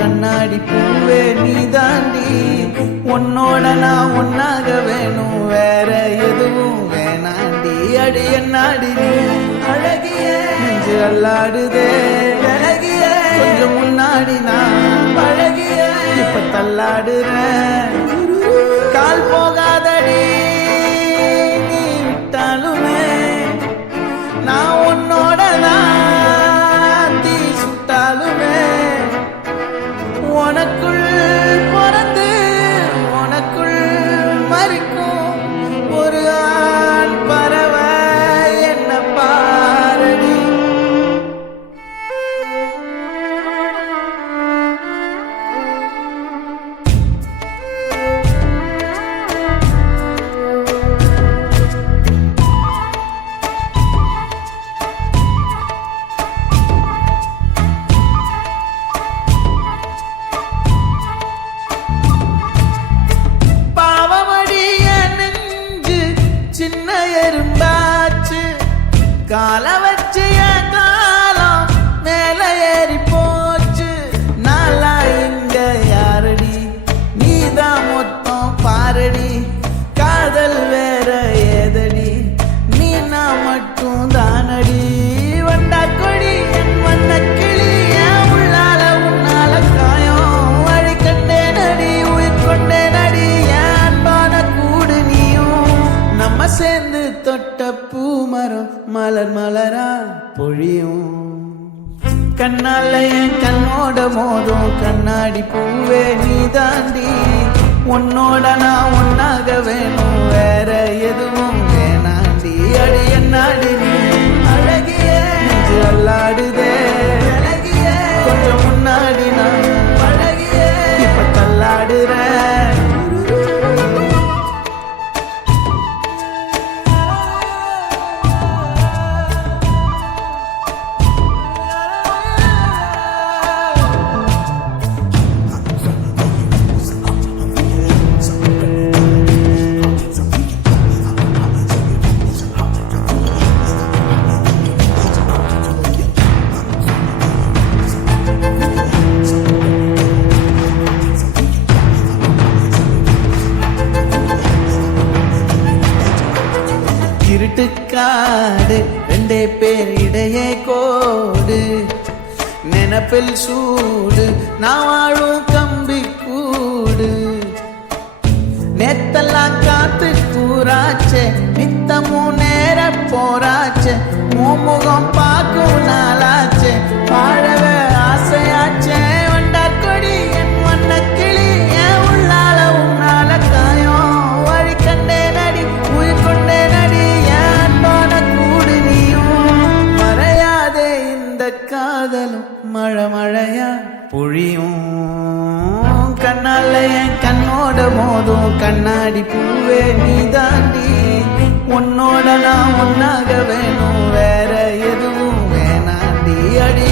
கண்ணாடி பூவே நீ தாண்டி. உன்னோட நான் ஒன்னாக வேணும், வேற எதுவும் வேணாண்டி. அடி என்னாடி நீ அழகிய நெஞ்சு அல்லாடுதே அழகிய. கொஞ்சம் முன்னாடி நான் அழகிய இப்ப தள்ளாடுறேன். கால் போகாதடி நீ விட்டாலுமே, நான் உன்னோட நான் தீ சுட்டாலுமே. உனக்குள் பிறந்து உனக்குள் மறிக்கும் ஒரு ஆண் பறவை என்ன பாரடி. சின்ன எறும்பாச்சு கால வச்சு என் காலம் மேல ஏறி போச்சு. நாளா இங்க யாரடி நீதான் மொத்தம் பாரடி. காதல் வேற ஏதடி நீ நான் மட்டும் தானடி. வண்டா கொடி என் வண்ண கிளி என் உள்ளால உன்னால காயம் வழி கண்டே நடி உயிர் கொண்டே நடி. என் அன்பான கூடு நீயும் நம்ம சேர்ந்து தொட்ட பூமரம் மலர் மலரா பொழியும். கண்ணால என் கண்ணோட மோதும் கண்ணாடி பூவே நீ தாண்டி. உன்னோட நான் ஒன்னாக வேணும், வேற எதுவும் வேணாண்டி. அடி என்னாடி நீ அழகிய நெஞ்சு அல்லாடுதே அழகிய. கொஞ்சம் முன்னாடி நான் அழகிய இப்ப தள்ளாடுறேன். இருட்டுக்காடு ரெண்டே பேர் இடையே கோடு. நினப்பில் சூடு நான் வாழும் கம்பி கூடு. நேத்தெல்லாம் காத்து கூறாச்சே நித்தமும் நேர போராச்சே. முகம் பார்க்கும் நாளாச்சே வாழவே ஆசையாச்சே. வண்டா கொடி என் வண்ண கிளி என் உள்ளால உன்னால காயம் வழி கண்டே நடி உயிர் கொண்டே நடி. காதலும் மழை மழையா பொழியும். கண்ணால என் கண்ணோட மோதும் கண்ணாடி பூவே நீ தாண்டி. உன்னோட நான் ஒன்னாக வேணும், வேற எதுவும் வேணாண்டி. அடி